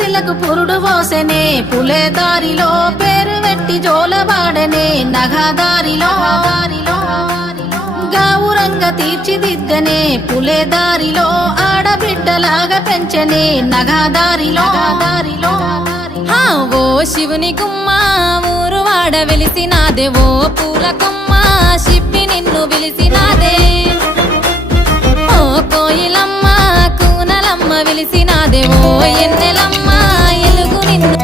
శిలకు పురుడు పోసెనే పులే దారిలో పేరు వెట్టి జోలబాడనే నగదారిలో గావురంగ తీర్చిదిద్దనే పులే దారిలో ఆడబిడ్డలాగా పెంచనే నగదారిలో ఓ శివుని గుమ్మ ఊరు వాడ వెలిసినాదే ఓ పూల కొమ్మ శిప్పి నిన్ను పిలిసినాదే ఓ కోయిలమ్మ కూనలమ్మ వెలిసినాదే ఓ ఎన్నెలమ్మ ఎలుగు నిన్ను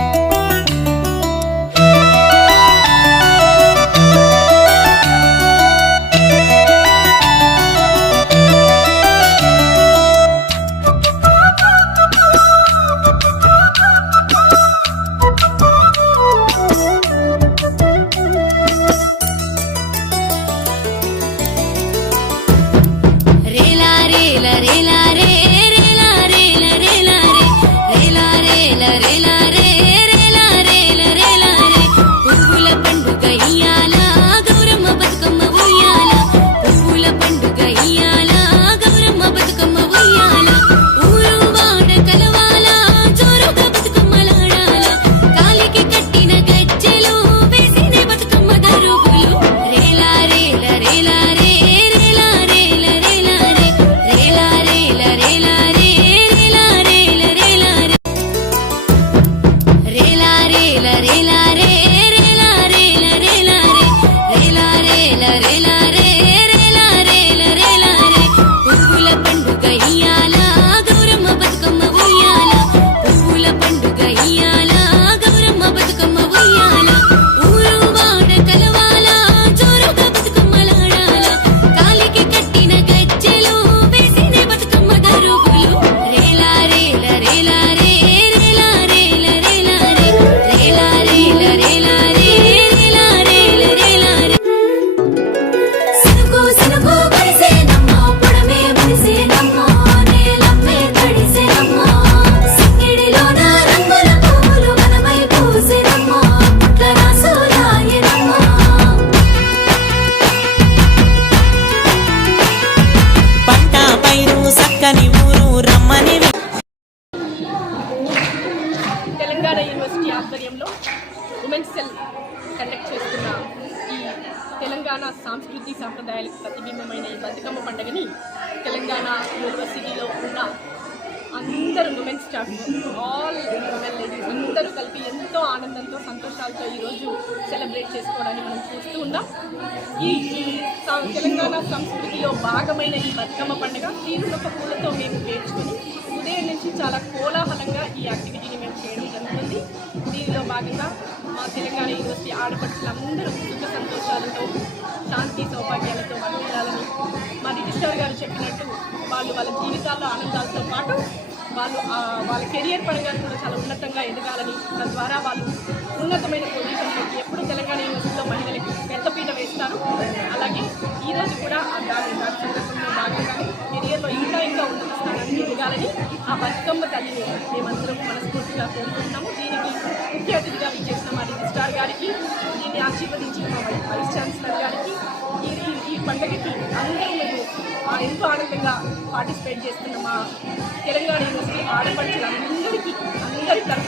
తెలంగాణ యూనివర్సిటీ ఆధ్వర్యంలో ఉమెన్స్ సెల్ కండక్ట్ చేస్తున్న ఈ తెలంగాణ సంస్కృతి సాంప్రదాయాలకు ప్రతిబింబమైన ఈ బతుకమ్మ పండుగని తెలంగాణ యూనివర్సిటీలో ఉన్న అందరూ women staff all women ladies అందరూ కలిపి ఎంతో ఆనందంతో సంతోషాలతో ఈరోజు సెలబ్రేట్ చేసుకోవడానికి మనం చూస్తూ ఉన్నాం. ఈ తెలంగాణ సంస్కృతిలో భాగమైన ఈ బతుకమ్మ పండుగ తీరునొక పూలతో మేము పేర్చుకొని ఉదయం నుంచి చాలా కోలాహలంగా ఈ యాక్టివిటీని మేము చేయడం జరుగుతుంది. దీనిలో భాగంగా మా తెలంగాణ యూనివర్సిటీ ఆడపడుచులందరూ సుఖ సంతోషాలతో శాంతి సౌభాగ్యాలతో వర్ధిల్లాలని మా రిజిస్ట్రార్ గారు చెప్పినట్టు వాళ్ళు వాళ్ళ జీవితాల్లో ఆనందాలతో పాటు వాళ్ళు వాళ్ళ కెరియర్ పరంగా కూడా చాలా ఉన్నతంగా ఎదగాలని, తద్వారా వాళ్ళు ఉన్నతమైన పొజిషన్లోకి ఎప్పుడు తెలంగాణ యూనివర్సిటీలో మహిళలకు పెద్దపీట వేస్తారు. అలాగే ఈరోజు కూడా దాని సందర్భంలో భాగంగానే కెరియర్లో ఇంకా ఉన్నత స్థానానికి ఎదగాలని ఆ బతుకమ్మ తల్లిని మేమందరం మనస్ఫూర్తిగా కోరుకుంటున్నాము. దీనికి ముఖ్య అతిథిగా విచ్చేసిన మా రిజిస్ట్రార్ గారికి, దీన్ని ఆశీర్వదించిన మా వైస్ ఛాన్సలర్ గారికి, ఈ పండుగకి అందరూ మేము ఎంతో ఆనందంగా పార్టిసిపేట్ చేస్తున్న మా తెలంగాణ యూనివర్సిటీ ఆడపడుచులందరికీ అందరి తరఫున